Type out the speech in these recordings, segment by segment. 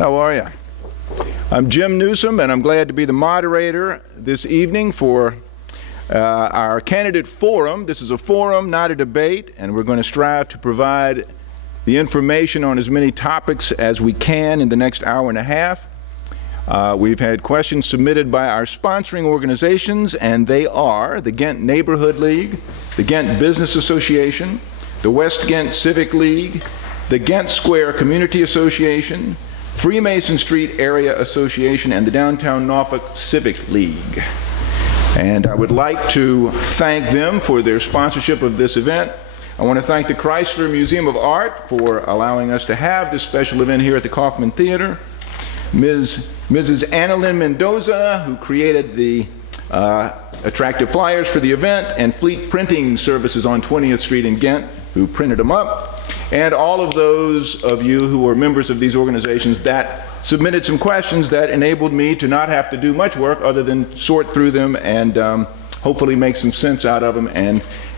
How are you? I'm Jim Newsom, and I'm glad to be the moderator this evening for our candidate forum. This is a forum, not a debate, and we're going to strive to provide the information on as many topics as we can in the next hour and a half. We've had questions submitted by our sponsoring organizations, and they are the Ghent Neighborhood League, the Ghent Business Association, the West Ghent Civic League, the Ghent Square Community Association, Freemason Street Area Association, and the Downtown Norfolk Civic League. And I would like to thank them for their sponsorship of this event. I want to thank the Chrysler Museum of Art for allowing us to have this special event here at the Kaufman Theater. Mrs. Annalyn Mendoza, who created the attractive flyers for the event, and Fleet Printing Services on 20th Street in Ghent, who printed them up, and all of those of you who are members of these organizations that submitted some questions that enabled me to not have to do much work other than sort through them and hopefully make some sense out of them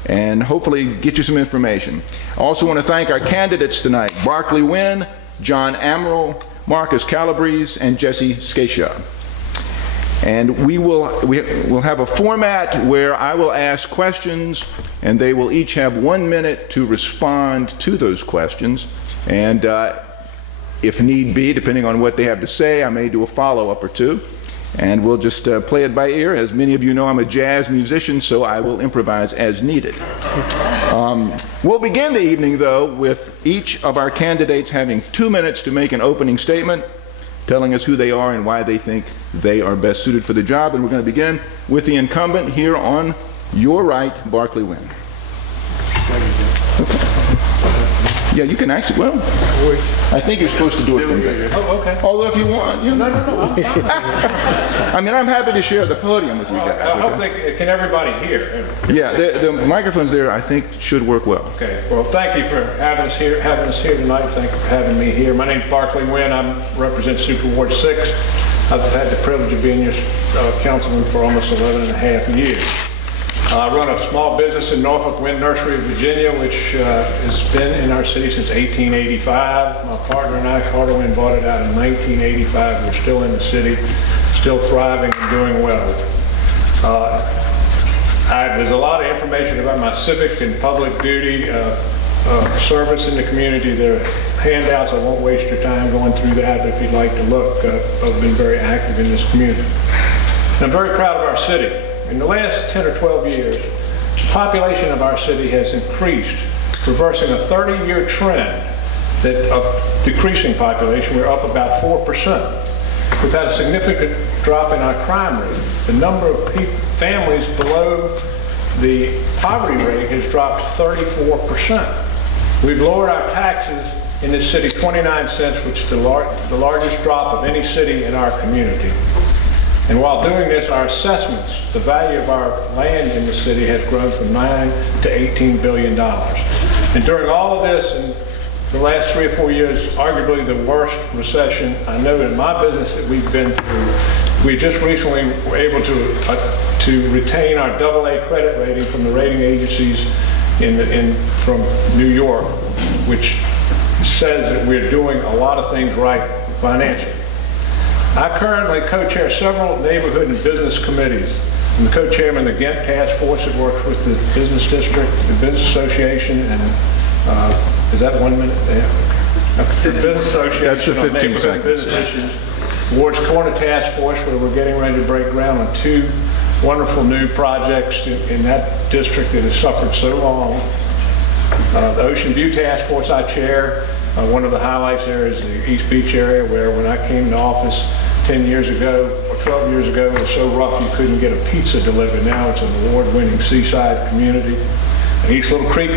and hopefully get you some information. I also want to thank our candidates tonight: Barclay Wynn, John Amaral, Marcus Calabrese, and Jesse Scatia. And we'll have a format where I will ask questions, and they will each have 1 minute to respond to those questions. And if need be, depending on what they have to say, I may do a follow-up or two. And we'll just play it by ear. As many of you know, I'm a jazz musician, so I will improvise as needed. We'll begin the evening, though, with each of our candidates having 2 minutes to make an opening statement, telling us who they are and why they think they are best suited for the job. And we're going to begin with the incumbent here on your right, Barclay Wynn. Okay. Yeah, you can actually, well, I think you're supposed to do it from there. Oh, okay. Although if you want, you know. No, I'm fine. I mean, I'm happy to share the podium with you guys. I hope can everybody hear? Yeah, the microphones there, I think, should work well. Okay. Well, thank you for having us here tonight. Thank you for having me here. My name's Barclay Wynn. I represent Super Ward 6. I've had the privilege of being your councilman for almost 11 and a half years. I run a small business in Norfolk Wind Nursery, Virginia, which has been in our city since 1885. My partner and I, Carter Wynn, bought it out in 1985. We're still in the city, still thriving and doing well. There's a lot of information about my civic and public duty service in the community. There are handouts. I won't waste your time going through that. If you'd like to look, I've been very active in this community. And I'm very proud of our city. In the last 10 or 12 years, the population of our city has increased, reversing a 30-year trend of decreasing population. We're up about 4%. We've had a significant drop in our crime rate. The number of families below the poverty rate has dropped 34%. We've lowered our taxes in this city 29 cents, which is the largest drop of any city in our community. And while doing this, our assessments, the value of our land in the city has grown from $9 to $18 billion. And during all of this, in the last 3 or 4 years, arguably the worst recession I know in my business that we've been through, we just recently were able to retain our AA credit rating from the rating agencies from New York, which says that we're doing a lot of things right financially. I currently co-chair several neighborhood and business committees. I'm the co-chairman of the Ghent Task Force that works with the business district, the business association, and is that 1 minute? Yeah. The business association. That's the 15 seconds. Business issues. Ward's Corner Task Force, where we're getting ready to break ground on 2 wonderful new projects in that district that has suffered so long. The Ocean View Task Force I chair. One of the highlights there is the East Beach area, where when I came to office 10 years ago or 12 years ago, it was so rough you couldn't get a pizza delivered. Now it's an award-winning seaside community. East Little Creek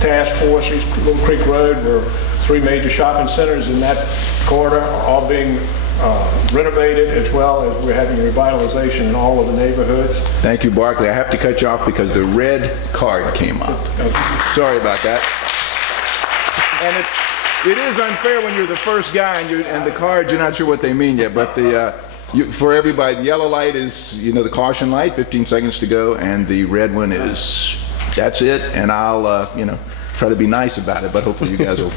Task Force, East Little Creek Road, where 3 major shopping centers in that corridor are all being renovated, as well as we're having revitalization in all of the neighborhoods. Thank you, Barclay. I have to cut you off because the red card came up. Okay. Sorry about that. And it is unfair when you're the first guy and the cards, you're not sure what they mean yet, but for everybody, the yellow light is, the caution light, 15 seconds to go, and the red one is, that's it, and I'll, try to be nice about it, but hopefully you guys will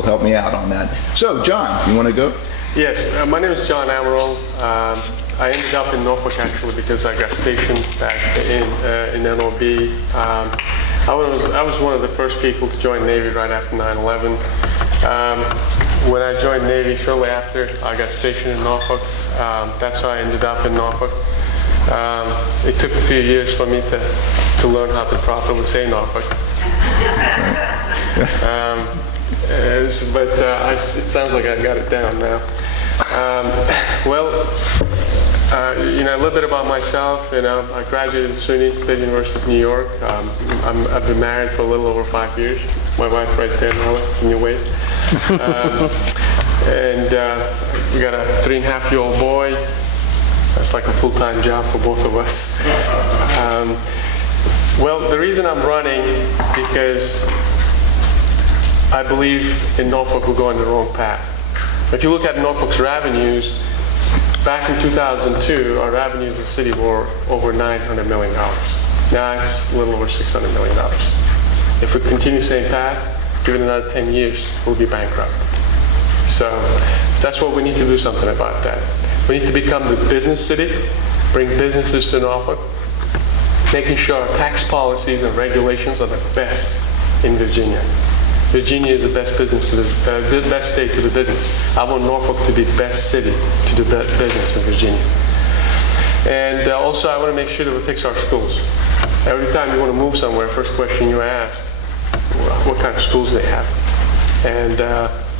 help me out on that. So, John, you want to go? Yes, my name is John Amaral. I ended up in Norfolk actually because I got stationed back in NOB. I was one of the first people to join Navy right after 9/11. When I joined Navy shortly after, I got stationed in Norfolk. That's how I ended up in Norfolk. It took a few years for me to learn how to properly say Norfolk. It sounds like I got it down now. A little bit about myself. I graduated at SUNY State University of New York. I've been married for a little over 5 years. My wife right there, Marla, can you wave? We got a 3.5-year-old boy. That's like a full-time job for both of us. The reason I'm running because I believe in Norfolk we're going the wrong path. If you look at Norfolk's revenues, back in 2002, our revenues in the city were over $900 million. Now it's a little over $600 million. If we continue the same path, give it another 10 years, we'll be bankrupt. So that's what we need to do something about that. We need to become the business city, bring businesses to Norfolk, making sure our tax policies and regulations are the best in Virginia. Virginia is the best business to the best state to do business. I want Norfolk to be the best city to do business in Virginia. And also, I want to make sure that we fix our schools. Every time you want to move somewhere, first question you ask, what kind of schools they have. And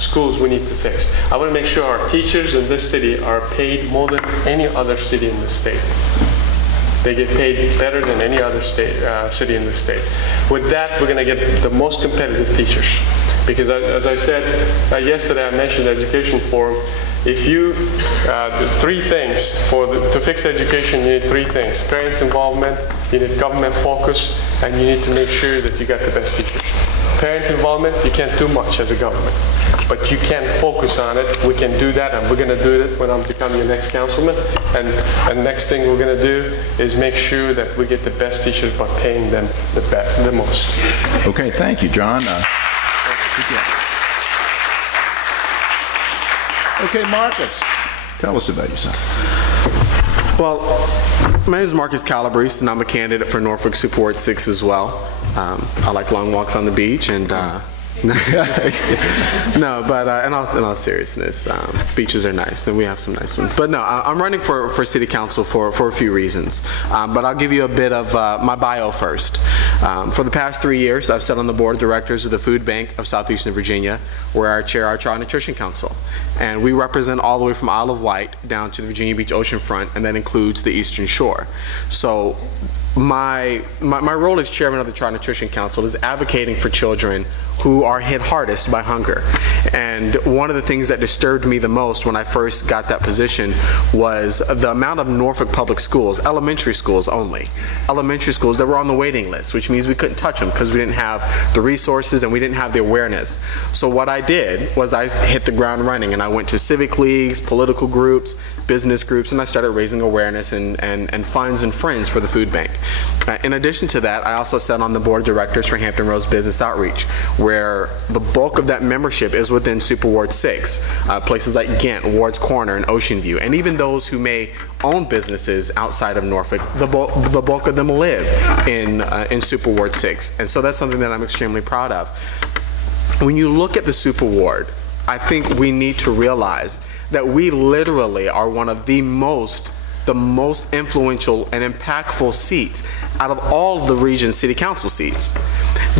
schools we need to fix. I want to make sure our teachers in this city are paid more than any other city in the state. They get paid better than any other city in the state. With that, we're going to get the most competitive teachers. Because as I said yesterday, I mentioned the education forum. If you, three things, to fix education, you need three things. Parents' involvement, you need government focus, and you need to make sure that you got the best teachers. Parent involvement, you can't do much as a government. But you can focus on it. We can do that, and we're going to do it when I'm becoming your next councilman. And next thing we're going to do is make sure that we get the best teachers by paying them the most. Okay, thank you, John. Okay, Marcus, tell us about yourself. Well, my name is Marcus Calabrese, and I'm a candidate for Norfolk Super Ward 6 as well. I like long walks on the beach, and no, but in all seriousness, beaches are nice, and we have some nice ones. But no, I'm running for city council for a few reasons. But I'll give you a bit of my bio first. For the past 3 years, I've sat on the board of directors of the Food Bank of Southeastern Virginia, where I chair our Child Nutrition Council. And we represent all the way from Isle of Wight down to the Virginia Beach oceanfront, and that includes the Eastern Shore. So my role as chairman of the Child Nutrition Council is advocating for children who are hit hardest by hunger. And one of the things that disturbed me the most when I first got that position was the amount of Norfolk public schools, elementary schools only, elementary schools that were on the waiting list, which means we couldn't touch them because we didn't have the resources and we didn't have the awareness. So what I did was I hit the ground running, and I went to civic leagues, political groups, business groups, and I started raising awareness and funds and friends for the food bank. In addition to that, I also sat on the board of directors for Hampton Roads Business Outreach, where the bulk of that membership is within Super Ward 6, places like Ghent, Ward's Corner, and Ocean View. And even those who may own businesses outside of Norfolk, the bulk of them live in Super Ward 6. And so that's something that I'm extremely proud of. When you look at the Super Ward, I think we need to realize that we literally are one of the most influential and impactful seats out of all of the region's city council seats.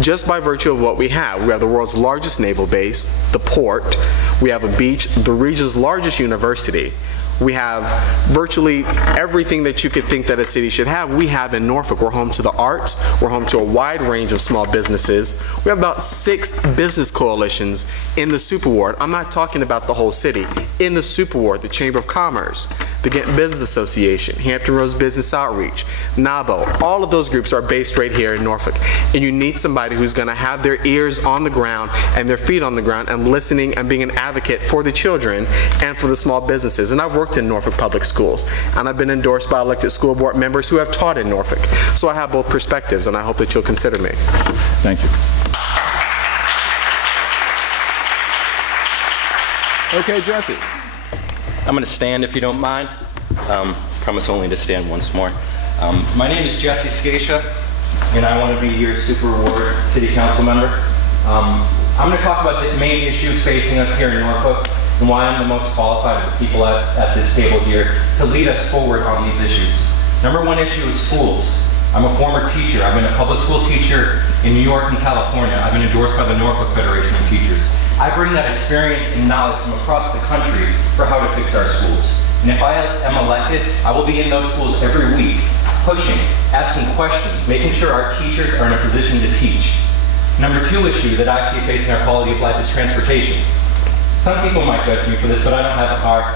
Just by virtue of what we have. We have the world's largest naval base, the port, we have a beach, the region's largest university. We have virtually everything that you could think that a city should have, we have in Norfolk. We're home to the arts, we're home to a wide range of small businesses. We have about 6 business coalitions in the Super Ward. I'm not talking about the whole city. In the Super Ward, the Chamber of Commerce, the Ghent Business Association, Hampton Roads Business Outreach, NABO, all of those groups are based right here in Norfolk. And you need somebody who's gonna have their ears on the ground and their feet on the ground and listening and being an advocate for the children and for the small businesses. And I've worked in Norfolk Public Schools, and I've been endorsed by elected school board members who have taught in Norfolk. So I have both perspectives, and I hope that you'll consider me. Thank you. Okay, Jesse. I'm going to stand if you don't mind. Promise only to stand once more. My name is Jesse Scatia, and I want to be your Super Award City Council member. I'm going to talk about the main issues facing us here in Norfolk and why I'm the most qualified of the people at this table here to lead us forward on these issues. Number one issue is schools. I'm a former teacher. I've been a public school teacher in New York and California. I've been endorsed by the Norfolk Federation of Teachers. I bring that experience and knowledge from across the country for how to fix our schools. And if I am elected, I will be in those schools every week, pushing, asking questions, making sure our teachers are in a position to teach. Number two issue that I see facing our quality of life is transportation. Some people might judge me for this, but I don't have a car.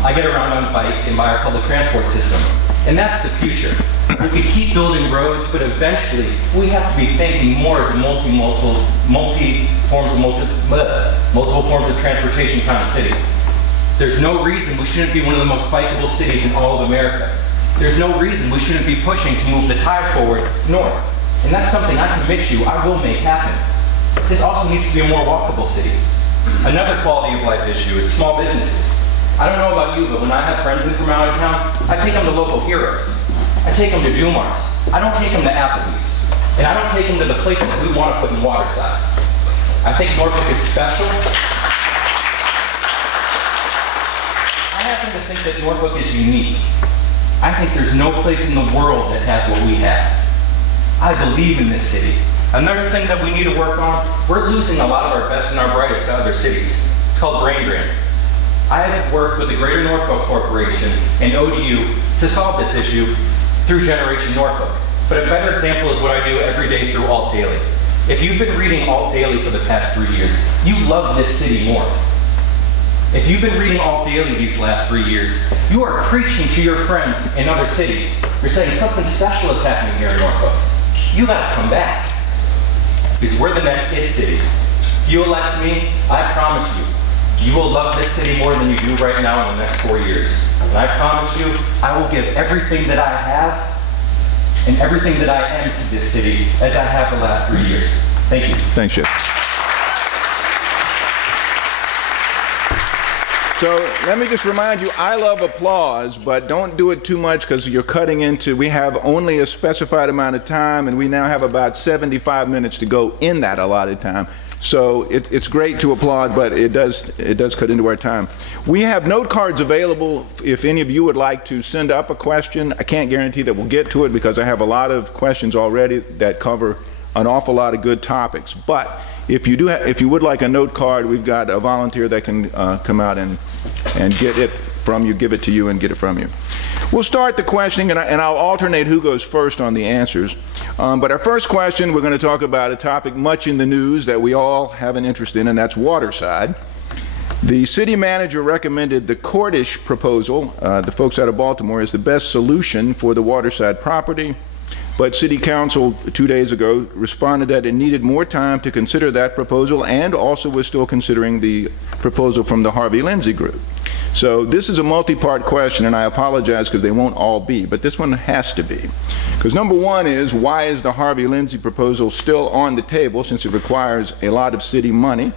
I get around on a bike and by our public transport system. And that's the future. We could keep building roads, but eventually we have to be thinking more as a multiple forms of transportation kind of city. There's no reason we shouldn't be one of the most bikeable cities in all of America. There's no reason we shouldn't be pushing to move the tide forward north. And that's something I commit you, I will make happen. This also needs to be a more walkable city. Another quality of life issue is small businesses. I don't know about you, but when I have friends in from out of town, I take them to local heroes. I take them to Dumar's. I don't take them to Applebee's. And I don't take them to the places we want to put in Waterside. I think Norfolk is special. I happen to think that Norfolk is unique. I think there's no place in the world that has what we have. I believe in this city. Another thing that we need to work on, we're losing a lot of our best and our brightest to other cities. It's called brain drain. I have worked with the Greater Norfolk Corporation and ODU to solve this issue through Generation Norfolk. But a better example is what I do every day through Alt Daily. If you've been reading Alt Daily for the past 3 years, you love this city more. If you've been reading Alt Daily these last 3 years, you are preaching to your friends in other cities. You're saying something special is happening here in Norfolk. You gotta come back. Because we're the next hit city. If you elect me, I promise you, you will love this city more than you do right now in the next 4 years. And I promise you, I will give everything that I have and everything that I am to this city as I have the last 3 years. Thank you. Thanks, Jeff. So let me just remind you, I love applause, but don't do it too much because you're cutting into, we have only a specified amount of time and we now have about 75 minutes to go in that allotted time. So it's great to applaud, but it does cut into our time. We have note cards available if any of you would like to send up a question. I can't guarantee that we'll get to it because I have a lot of questions already that cover an awful lot of good topics. But if you would like a note card, we've got a volunteer that can come out and get it from you, give it to you and get it from you. We'll start the questioning, and I'll alternate who goes first on the answers. But our first question, we're going to talk about a topic much in the news that we all have an interest in, and that's Waterside. The city manager recommended the Cordish proposal, the folks out of Baltimore, as the best solution for the Waterside property. But City Council 2 days ago responded that it needed more time to consider that proposal and also was still considering the proposal from the Harvey Lindsay Group. So this is a multi-part question, and I apologize because they won't all be, but this one has to be. Because number one is, why is the Harvey Lindsay proposal still on the table since it requires a lot of city money?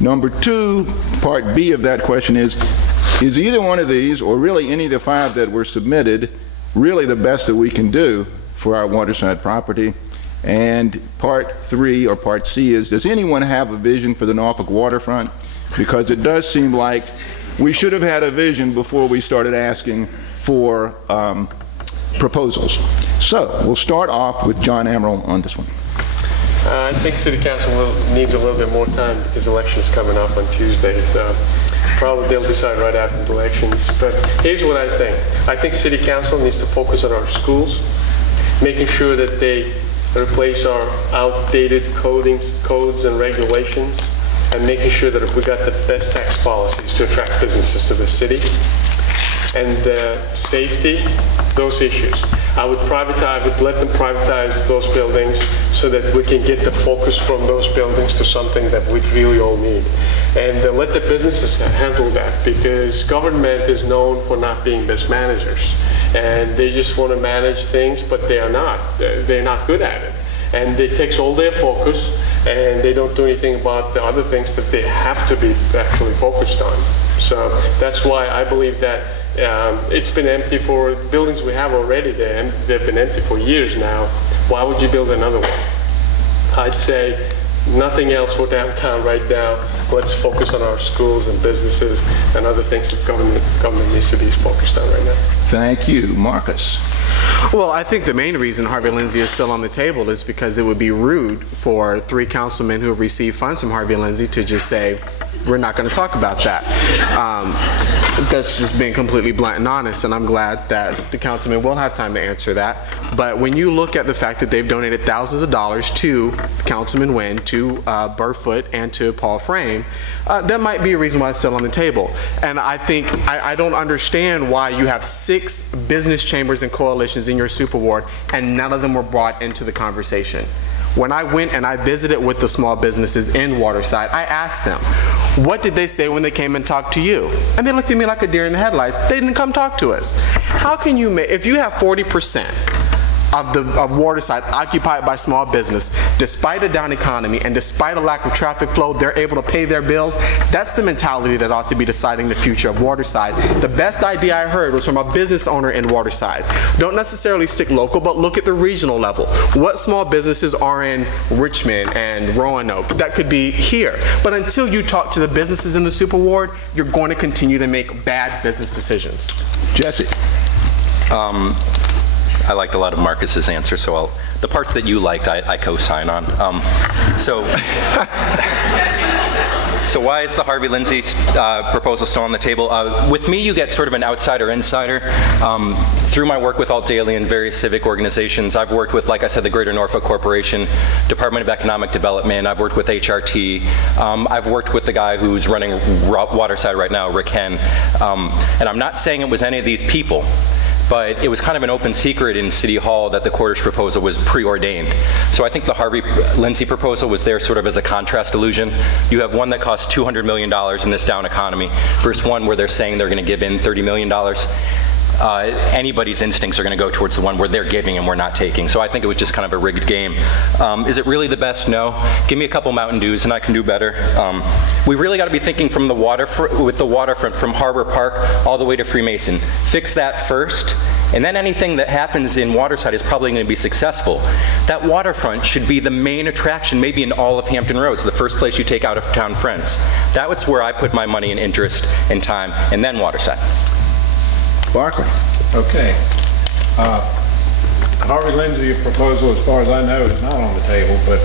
Number two, part B of that question is either one of these, or really any of the 5 that were submitted, really the best that we can do for our Waterside property? And part 3 or part C is, does anyone have a vision for the Norfolk waterfront? Because it does seem like we should have had a vision before we started asking for proposals. So we'll start off with John Amaral on this one. I think City Council needs a little bit more time because the election is coming up on Tuesday, so probably they'll decide right after the elections. But here's what I think. I think City Council needs to focus on our schools, making sure that they replace our outdated codes and regulations, and making sure that we got the best tax policies to attract businesses to the city. And safety, those issues. I would let them privatize those buildings so that we can get the focus from those buildings to something that we really all need. And let the businesses handle that, because government is known for not being best managers. And they just want to manage things, but they are not. They're not good at it. And it takes all their focus, and they don't do anything about the other things that they have to be actually focused on. So that's why I believe that it's been empty for buildings we have already there. They've been empty for years now. Why would you build another one? I'd say nothing else for downtown right now. Let's focus on our schools and businesses and other things that government needs to be focused on right now. Thank you. Marcus. Well, I think the main reason Harvey Lindsay is still on the table is because it would be rude for 3 councilmen who have received funds from Harvey Lindsay to just say, we're not going to talk about that. That's just being completely blunt and honest, and I'm glad that the councilman will have time to answer that. But when you look at the fact that they've donated thousands of dollars to Councilman Wynn, to Burfoot, and to Paul Frame, that might be a reason why it's still on the table. And I think, I don't understand why you have 6 business chambers and coalitions in your super ward and none of them were brought into the conversation. When I went and I visited with the small businesses in Waterside, I asked them, what did they say when they came and talked to you? And they looked at me like a deer in the headlights. They didn't come talk to us. How can you make, if you have 40% of Waterside occupied by small business, despite a down economy and despite a lack of traffic flow, they're able to pay their bills. That's the mentality that ought to be deciding the future of Waterside. The best idea I heard was from a business owner in Waterside. Don't necessarily stick local, but look at the regional level. What small businesses are in Richmond and Roanoke? That could be here. But until you talk to the businesses in the super ward, you're going to continue to make bad business decisions. Jesse. I liked a lot of Marcus's answer, so the parts that you liked, I co-sign on. So why is the Harvey Lindsay proposal still on the table? With me, you get sort of an outsider-insider. Through my work with Alt Daily and various civic organizations, I've worked with, like I said, the Greater Norfolk Corporation, Department of Economic Development. I've worked with HRT. I've worked with the guy who's running Waterside right now, Rick Henn. And I'm not saying it was any of these people, but it was kind of an open secret in City Hall that the Cordish proposal was preordained. So I think the Harvey Lindsay proposal was there sort of as a contrast illusion. You have one that costs $200 million in this down economy versus one where they're saying they're going to give in $30 million. Anybody's instincts are going to go towards the one where they're giving and we're not taking. So I think it was just kind of a rigged game. Is it really the best? No. Give me a couple Mountain Dews and I can do better. We really got to be thinking from the waterfront from Harbor Park all the way to Freemason. Fix that first, and then anything that happens in Waterside is probably going to be successful. That waterfront should be the main attraction, maybe in all of Hampton Roads, the first place you take out of town friends. That's where I put my money and interest and time, and then Waterside. Barkley. Okay. Harvey Lindsay proposal, as far as I know, is not on the table, but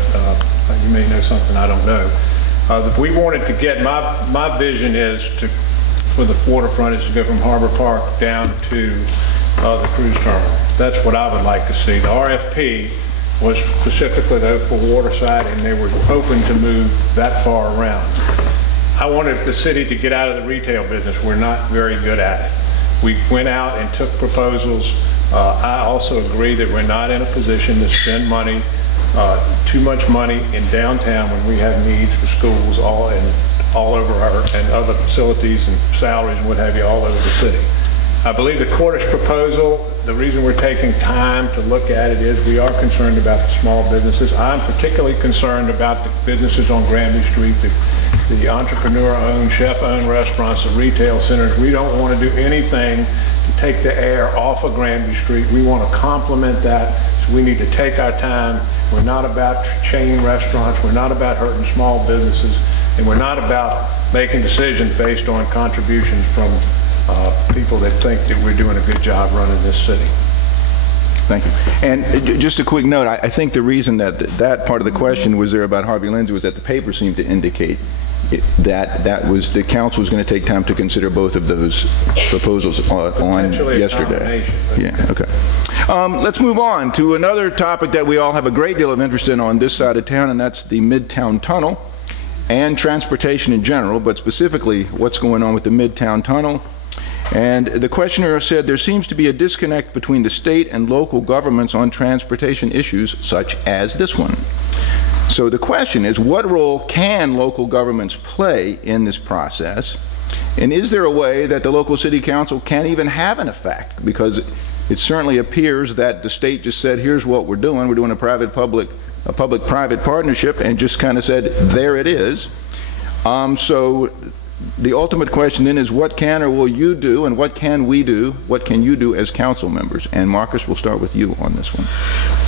you may know something I don't know. We wanted to get, my vision is for the waterfront is to go from Harbor Park down to the cruise terminal. That's what I would like to see. The RFP was specifically though for Waterside, and they were open to move that far around. I wanted the city to get out of the retail business. We're not very good at it. We went out and took proposals. I also agree that we're not in a position to spend money, too much money in downtown when we have needs for schools all over and other facilities and salaries and what have you all over the city. I believe the Cordish proposal, the reason we're taking time to look at it is we are concerned about the small businesses. I'm particularly concerned about the businesses on Granby Street, the entrepreneur-owned, chef-owned restaurants, the retail centers. We don't want to do anything to take the air off of Granby Street. We want to complement that, so we need to take our time. We're not about chain restaurants. We're not about hurting small businesses, and we're not about making decisions based on contributions from people that think that we're doing a good job running this city. Thank you. And just a quick note, I think the reason that that part of the question was there about Harvey Lindsay was that the paper seemed to indicate that was the council was going to take time to consider both of those proposals on yesterday. Yeah, okay. Let's move on to another topic that we all have a great deal of interest in on this side of town, and that's the Midtown Tunnel and transportation in general, but specifically what's going on with the Midtown Tunnel. And the questioner said there seems to be a disconnect between the state and local governments on transportation issues such as this one. So the question is, what role can local governments play in this process? And is there a way that the local city council can even have an effect? Because it certainly appears that the state just said, here's what we're doing a private-public a public-private partnership and just kind of said, there it is. So the ultimate question then is, what can or will you do, and what can we do, what can you do as council members? And Marcus, we'll start with you on this one.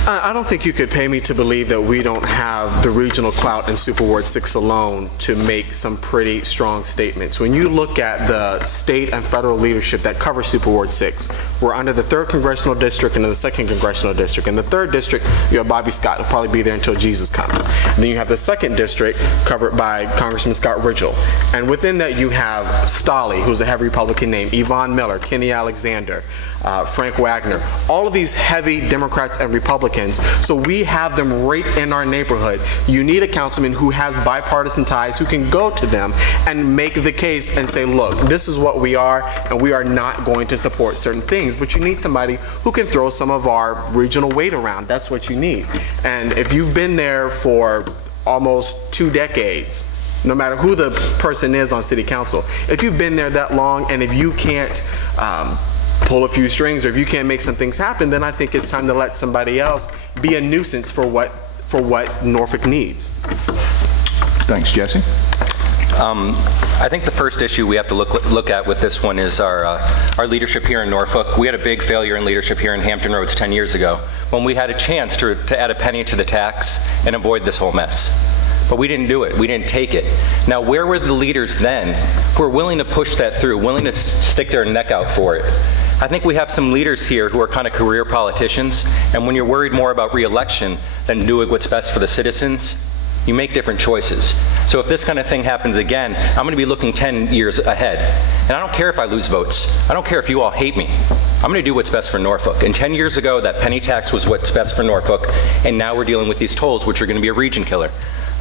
I don't think you could pay me to believe that we don't have the regional clout in Super Ward 6 alone to make some pretty strong statements. When you look at the state and federal leadership that cover Super Ward 6, we're under the 3rd Congressional District and the 2nd Congressional District. In the 3rd District, you have Bobby Scott, who'll probably be there until Jesus comes. And then you have the 2nd District covered by Congressman Scott Ridgell. And within that, you have Stolley, who's a heavy Republican name, Yvonne Miller, Kenny Alexander, Frank Wagner, all of these heavy Democrats and Republicans. So we have them right in our neighborhood. You need a councilman who has bipartisan ties, who can go to them and make the case and say, look, this is what we are, and we are not going to support certain things. But you need somebody who can throw some of our regional weight around. That's what you need. And if you've been there for almost 2 decades, no matter who the person is on city council, if you've been there that long and if you can't pull a few strings, or if you can't make some things happen, then I think it's time to let somebody else be a nuisance for what Norfolk needs. Thanks, Jesse. I think the first issue we have to look at with this one is our leadership here in Norfolk. We had a big failure in leadership here in Hampton Roads 10 years ago when we had a chance to add a penny to the tax and avoid this whole mess. But we didn't do it. We didn't take it. Now, where were the leaders then who were willing to push that through, willing to stick their neck out for it? I think we have some leaders here who are kind of career politicians, and when you're worried more about re-election than doing what's best for the citizens, you make different choices. So if this kind of thing happens again, I'm going to be looking 10 years ahead. And I don't care if I lose votes. I don't care if you all hate me. I'm going to do what's best for Norfolk. And 10 years ago, that penny tax was what's best for Norfolk, and now we're dealing with these tolls, which are going to be a region killer.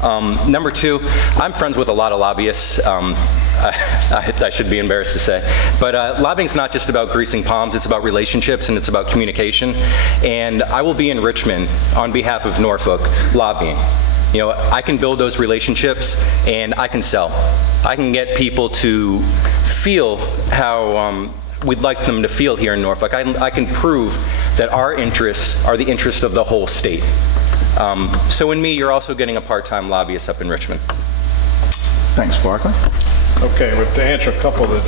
Number 2, I'm friends with a lot of lobbyists. I should be embarrassed to say. But lobbying's not just about greasing palms, it's about relationships and it's about communication. And I will be in Richmond on behalf of Norfolk lobbying. You know, I can build those relationships and I can sell. I can get people to feel how we'd like them to feel here in Norfolk. I can prove that our interests are the interests of the whole state. So in me, you're also getting a part-time lobbyist up in Richmond. Thanks, Barclay. Okay, well, to answer a couple of the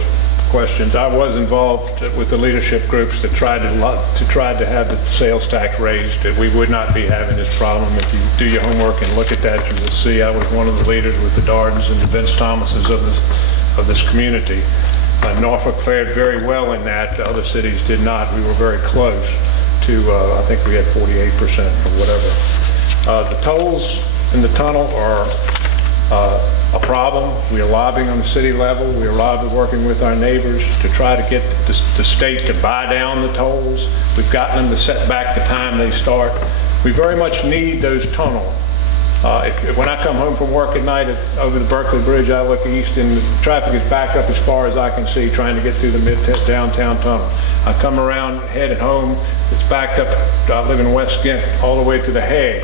questions, I was involved with the leadership groups that tried to have the sales tax raised. We would not be having this problem. If you do your homework and look at that, you will see I was one of the leaders with the Dardens and the Vince Thomases of this community. Norfolk fared very well in that. The other cities did not. We were very close to, I think we had 48% or whatever. The tolls in the tunnel are a problem. We are lobbying on the city level. We are working with our neighbors to try to get the state to buy down the tolls. We've gotten them to set back the time they start. We very much need those tunnels. When I come home from work at night over the Berkeley Bridge, I look east and the traffic is backed up as far as I can see trying to get through the downtown tunnel. I come around headed home, it's backed up. I live in West Ghent all the way to the Hague.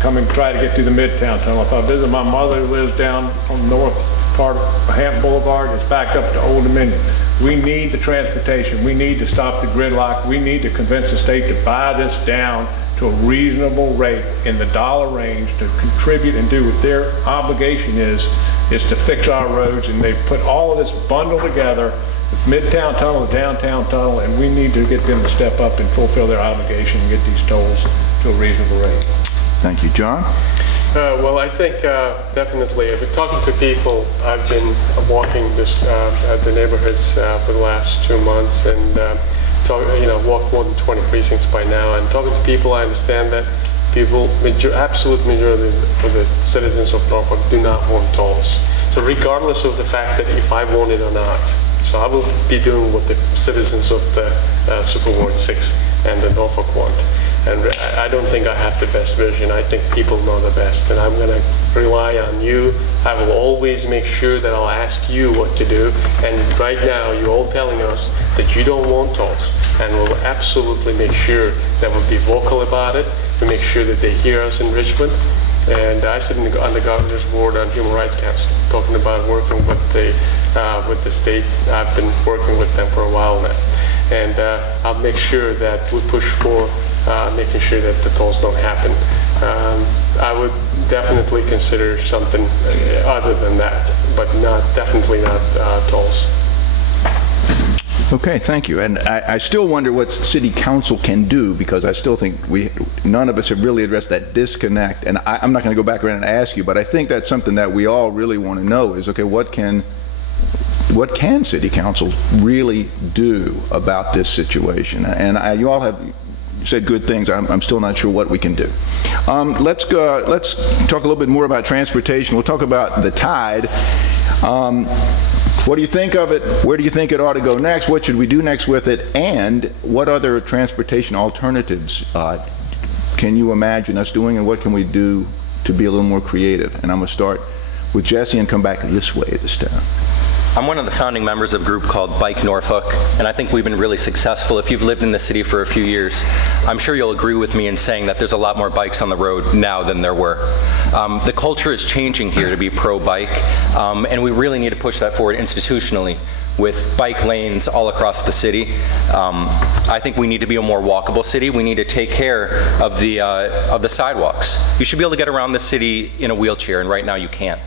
Try to get through the Midtown tunnel. If I visit my mother who lives down on the north part of Hampton Boulevard, it's backed up to Old Dominion. We need the transportation. We need to stop the gridlock. We need to convince the state to buy this down to a reasonable rate in the dollar range to contribute and do what their obligation is to fix our roads. And they put all of this bundle together, the Midtown tunnel, the downtown tunnel, and we need to get them to step up and fulfill their obligation and get these tolls to a reasonable rate. Thank you. John? Well, I think definitely. I've been talking to people. I've been walking at the neighborhoods for the last 2 months, and walked more than 20 precincts by now. And talking to people, I understand that people, absolute majority of the citizens of Norfolk do not want tolls. So regardless of the fact that if I want it or not, so I will be doing what the citizens of the Super Ward 6 and the Norfolk want. And I don't think I have the best vision. I think people know the best, and I'm going to rely on you. I will always make sure that I'll ask you what to do. And right now, you're all telling us that you don't want tolls, and we'll absolutely make sure that we'll be vocal about it. We'll make sure that they hear us in Richmond. And I sit on the Governor's Board on Human Rights Council, talking about working with the state. I've been working with them for a while now, and I'll make sure that we push for making sure that the tolls don't happen. I would definitely consider something other than that, but definitely not tolls. Okay, thank you. And I still wonder what City Council can do, because I still think none of us have really addressed that disconnect. And I'm not going to go back around and ask you, but I think that's something that we all really want to know is, okay, what can City Council really do about this situation? And you all have said good things. I'm still not sure what we can do. Let's talk a little bit more about transportation. We'll talk about the tide. What do you think of it? Where do you think it ought to go next? What should we do next with it? And what other transportation alternatives can you imagine us doing, and what can we do to be a little more creative? And I'm going to start with Jesse and come back this way this time. I'm one of the founding members of a group called Bike Norfolk, and I think we've been really successful. If you've lived in the city for a few years, I'm sure you'll agree with me in saying that there's a lot more bikes on the road now than there were. The culture is changing here to be pro-bike, and we really need to push that forward institutionally with bike lanes all across the city. I think we need to be a more walkable city. We need to take care of the sidewalks. You should be able to get around the city in a wheelchair, and right now you can't.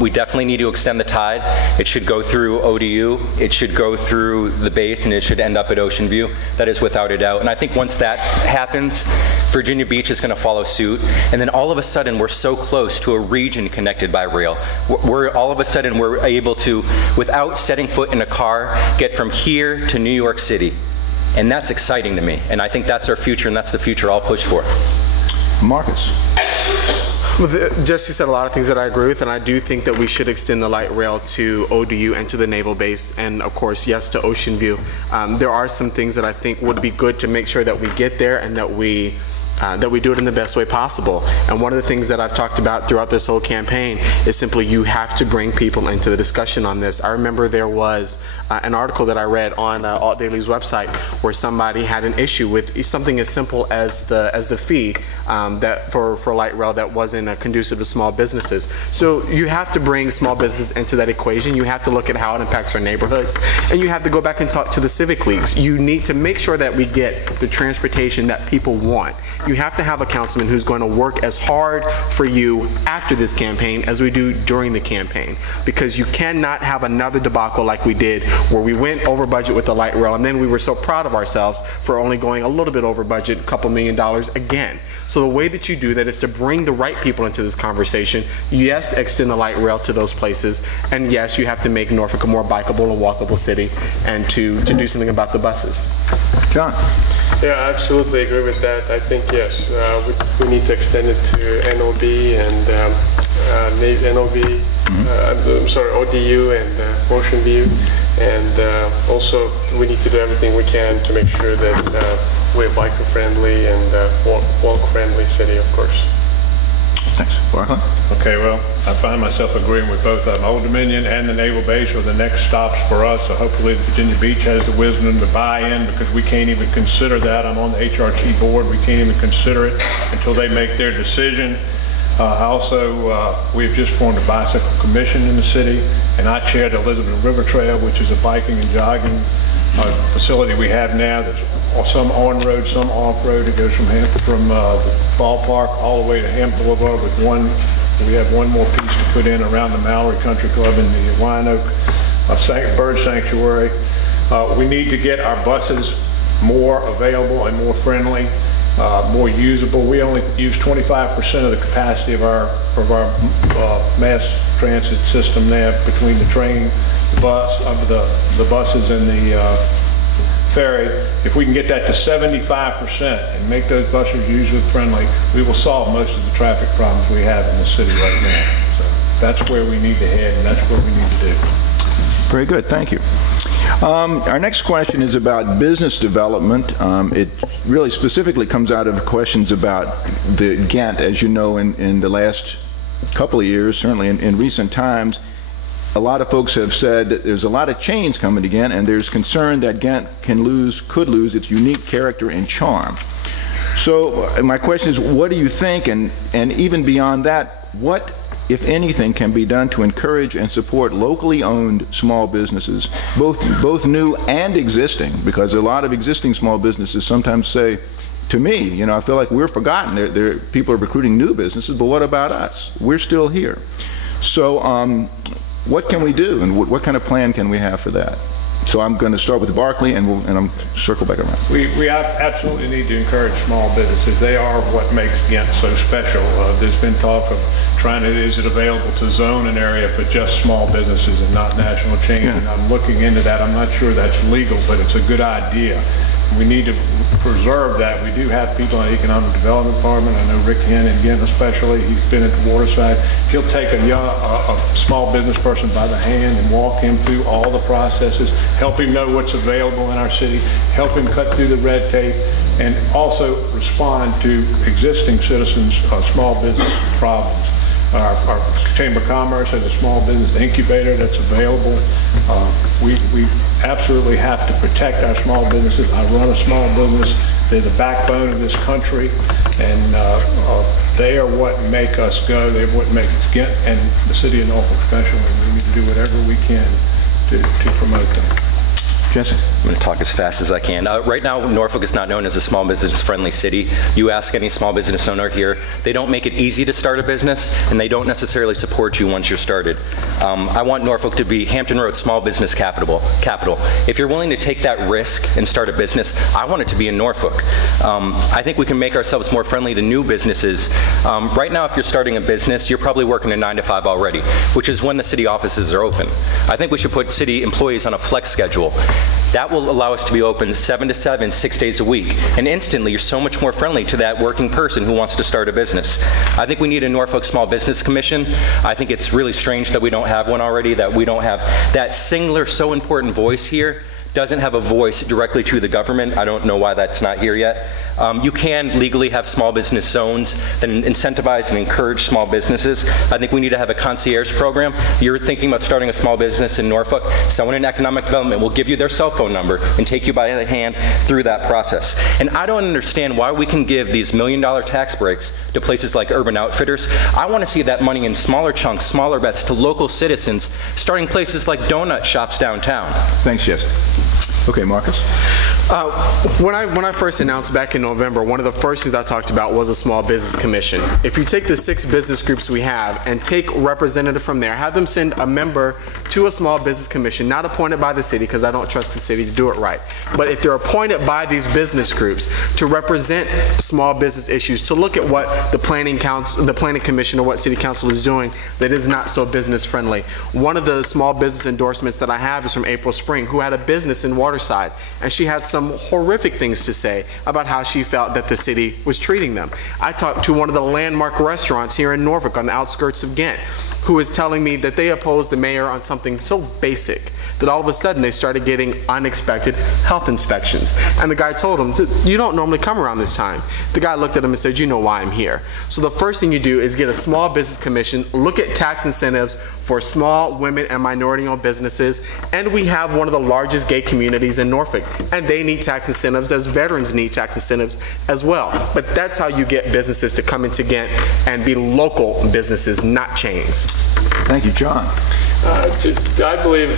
We definitely need to extend the tide. It should go through ODU, it should go through the base, and it should end up at Ocean View. That is without a doubt. And I think once that happens, Virginia Beach is going to follow suit. And then all of a sudden, we're so close to a region connected by rail. All of a sudden, we're able to, without setting foot in a car, get from here to New York City. And that's exciting to me. And I think that's our future, and that's the future I'll push for. Marcus. Well, Jesse said a lot of things that I agree with, and I do think that we should extend the light rail to ODU and to the Naval Base, and of course, yes, to Ocean View. There are some things that I think would be good to make sure that we get there and that we do it in the best way possible. And one of the things that I've talked about throughout this whole campaign is simply you have to bring people into the discussion on this. I remember there was an article that I read on Alt Daily's website where somebody had an issue with something as simple as the fee that for light rail that wasn't conducive to small businesses. So you have to bring small business into that equation. You have to look at how it impacts our neighborhoods, and you have to go back and talk to the civic leagues. You need to make sure that we get the transportation that people want. You have to have a councilman who's going to work as hard for you after this campaign as we do during the campaign, because you cannot have another debacle like we did where we went over budget with the light rail and then we were so proud of ourselves for only going a little bit over budget, a couple $1 million again. So the way that you do that is to bring the right people into this conversation. Yes, extend the light rail to those places, and yes, you have to make Norfolk a more bikeable and walkable city, and to do something about the buses. John. Yeah, I absolutely agree with that. I think, yes, we need to extend it to NOB and I'm sorry, ODU and Ocean View. And also, we need to do everything we can to make sure that we're biker-friendly and walk-friendly city, of course. Thanks. Barclay? Okay, well, I find myself agreeing with both of them. Old Dominion and the Naval Base are the next stops for us, so hopefully Virginia Beach has the wisdom to buy in, because we can't even consider that. I'm on the HRT board. We can't even consider it until they make their decision. We've just formed a bicycle commission in the city, and I chair the Elizabeth River Trail, which is a biking and jogging facility we have now that's some on-road, some off-road. It goes from the ballpark all the way to Hamp Boulevard with we have one more piece to put in around the Mallory Country Club and the Wyandotte Bird Sanctuary. We need to get our buses more available and more friendly, more usable. We only use 25% of the capacity of our mass transit system there between the train, the buses and the ferry. If we can get that to 75% and make those buses user-friendly, we will solve most of the traffic problems we have in the city right now. So that's where we need to head, and that's what we need to do. Very good, thank you. Our next question is about business development. It really specifically comes out of questions about the Ghent. As you know, in the last couple of years, certainly in recent times, a lot of folks have said that there's a lot of change coming to Ghent, and there's concern that Ghent could lose its unique character and charm. So my question is, what do you think, and even beyond that, what, if anything, can be done to encourage and support locally owned small businesses, both new and existing? Because a lot of existing small businesses sometimes say, to me, you know, I feel like we're forgotten. People are recruiting new businesses, but what about us? We're still here. So what can we do, and what kind of plan can we have for that? So I'm going to start with Barclay, and I'm circle back around. We absolutely need to encourage small businesses. They are what makes Ghent so special. There's been talk of is it available to zone an area for just small businesses and not national chains? Yeah. And I'm looking into that. I'm not sure that's legal, but it's a good idea. We need to preserve that. We do have people in the Economic Development Department. I know Rick Henn, again especially, he's been at the waterside. He'll take a small business person by the hand and walk him through all the processes, help him know what's available in our city, help him cut through the red tape, and also respond to existing citizens' small business problems. Our Chamber of Commerce has a small business incubator that's available. We absolutely have to protect our small businesses. I run a small business. They're the backbone of this country, and they are what make us go. They're what make us Ghent and the city of Norfolk especially. We need to do whatever we can to promote them. Jesse? I'm going to talk as fast as I can. Right now, Norfolk is not known as a small business-friendly city. You ask any small business owner here, they don't make it easy to start a business, and they don't necessarily support you once you're started. I want Norfolk to be Hampton Roads small business capital. If you're willing to take that risk and start a business, I want it to be in Norfolk. I think we can make ourselves more friendly to new businesses. Right now, if you're starting a business, you're probably working a 9 to 5 already, which is when the city offices are open. I think we should put city employees on a flex schedule. That will allow us to be open 7 to 7, 6 days a week. And instantly, you're so much more friendly to that working person who wants to start a business. I think we need a Norfolk Small Business Commission. I think it's really strange that we don't have one already, that we don't have that singular, so important voice here. Doesn't have a voice directly to the government. I don't know why that's not here yet. You can legally have small business zones that incentivize and encourage small businesses. I think we need to have a concierge program. You're thinking about starting a small business in Norfolk, someone in economic development will give you their cell phone number and take you by the hand through that process. And I don't understand why we can give these $1 million tax breaks to places like Urban Outfitters. I want to see that money in smaller chunks, smaller bets to local citizens, starting places like donut shops downtown. Thanks, Jesse. Okay, Marcus. When I first announced back in November, one of the first things I talked about was a small business commission. If you take the 6 business groups we have and take a representative from there, have them send a member to a small business commission, not appointed by the city because I don't trust the city to do it right, but if they're appointed by these business groups to represent small business issues, to look at what the planning commission or what city council is doing that is not so business friendly. One of the small business endorsements that I have is from April Spring, who had a business in Waterside, and she had some horrific things to say about how she felt that the city was treating them. I talked to one of the landmark restaurants here in Norfolk on the outskirts of Ghent, who was telling me that they opposed the mayor on something so basic that all of a sudden they started getting unexpected health inspections. And the guy told him, you don't normally come around this time. The guy looked at him and said, you know why I'm here. So the first thing you do is get a small business commission, look at tax incentives for small, women, and minority-owned businesses, and we have one of the largest gay communities in Norfolk, and they need tax incentives as veterans need tax incentives as well. But that's how you get businesses to come into Ghent and be local businesses, not chains. Thank you, John. I believe,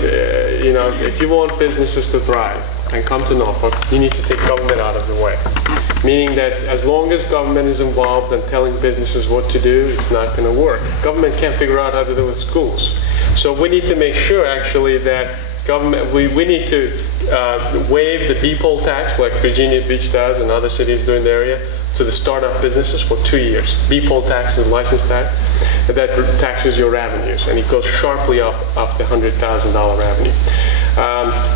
you know, if you want businesses to thrive and come to Norfolk, you need to take government out of the way. Meaning that as long as government is involved in telling businesses what to do, it's not going to work. Government can't figure out how to do it with schools. So we need to make sure actually that government, we need to waive the B-poll tax like Virginia Beach does and other cities do in the area to the startup businesses for 2 years. B-poll tax is a license tax that taxes your revenues, and it goes sharply up after $100,000 revenue.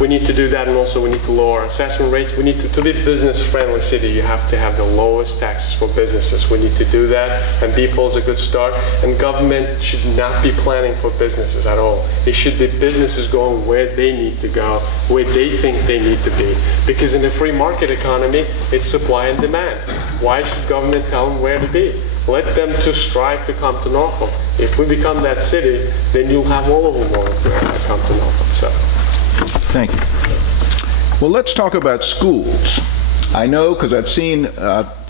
We need to do that, and also we need to lower assessment rates. We need to be a business-friendly city, you have to have the lowest taxes for businesses. We need to do that, and B-poll is a good start. And government should not be planning for businesses at all. It should be businesses going where they need to go, where they think they need to be. Because in a free market economy, it's supply and demand. Why should government tell them where to be? Let them to strive to come to Norfolk. If we become that city, then you'll have all of them want to come to Norfolk. So. Thank you. Well, let's talk about schools. I know because I've seen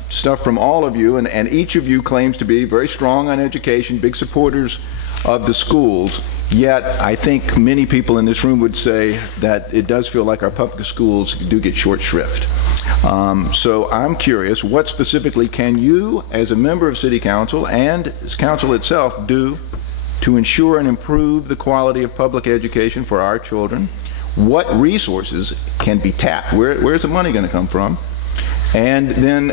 stuff from all of you, and each of you claims to be very strong on education, big supporters of the schools. Yet, I think many people in this room would say that it does feel like our public schools do get short shrift. So I'm curious, what specifically can you, as a member of City Council and as Council itself, do to ensure and improve the quality of public education for our children? What resources can be tapped? Where's the money going to come from? And then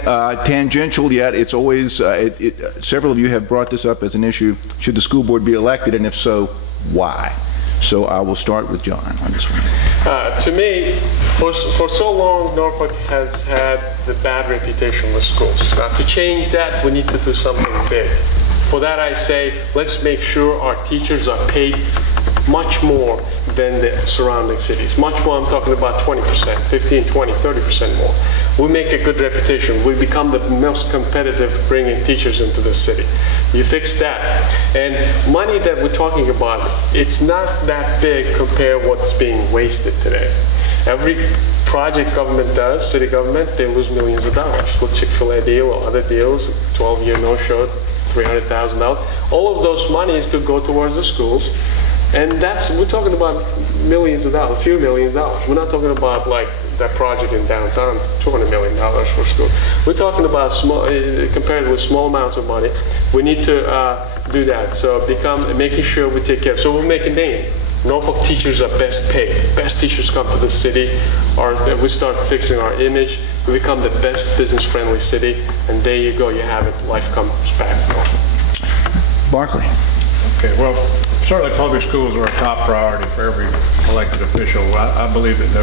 tangential, yet it's always, several of you have brought this up as an issue, should the school board be elected, and if so, why? So I will start with John on this one. To me, for so long, Norfolk has had the bad reputation with schools. Now, to change that, we need to do something big. For that, I say, let's make sure our teachers are paid much more than the surrounding cities. Much more, I'm talking about 20%, 15, 20, 30% more. We make a good reputation. We become the most competitive bringing teachers into the city. You fix that. And money that we're talking about, it's not that big compared to what's being wasted today. Every project government does, city government, they lose millions of dollars. With Chick-fil-A deal or other deals, 12-year no-show, $300,000. All of those monies could go towards the schools. And we're talking about millions of dollars, a few millions of dollars. We're not talking about like that project in downtown, $200 million for school. We're talking about small, compared with small amounts of money. We need to do that. So making sure we take care. So we'll make a name. Norfolk teachers are best paid. Best teachers come to the city. We start fixing our image. We become the best business-friendly city. And there you go. You have it. Life comes back to Norfolk. Barclay. Okay, well, certainly public schools are a top priority for every elected official. I believe that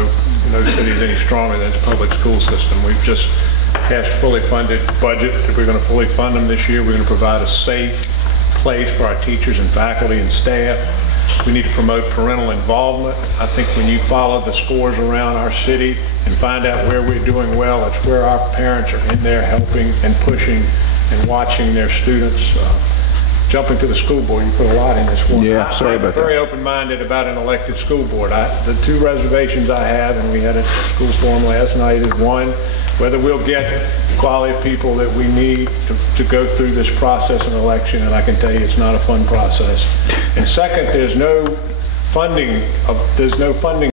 no city is any stronger than its public school system. We've just passed a fully funded budget. We're going to fully fund them this year. We're going to provide a safe place for our teachers and faculty and staff. We need to promote parental involvement. I think when you follow the scores around our city and find out where we're doing well, it's where our parents are in there helping and pushing and watching their students. Jumping to the school board, you put a lot in this one. Yeah, sorry about that. I'm very open-minded about an elected school board. The two reservations I have, and we had a school forum last night, is one, whether we'll get quality people that we need to go through this process of election, and I can tell you it's not a fun process. And second, there's no funding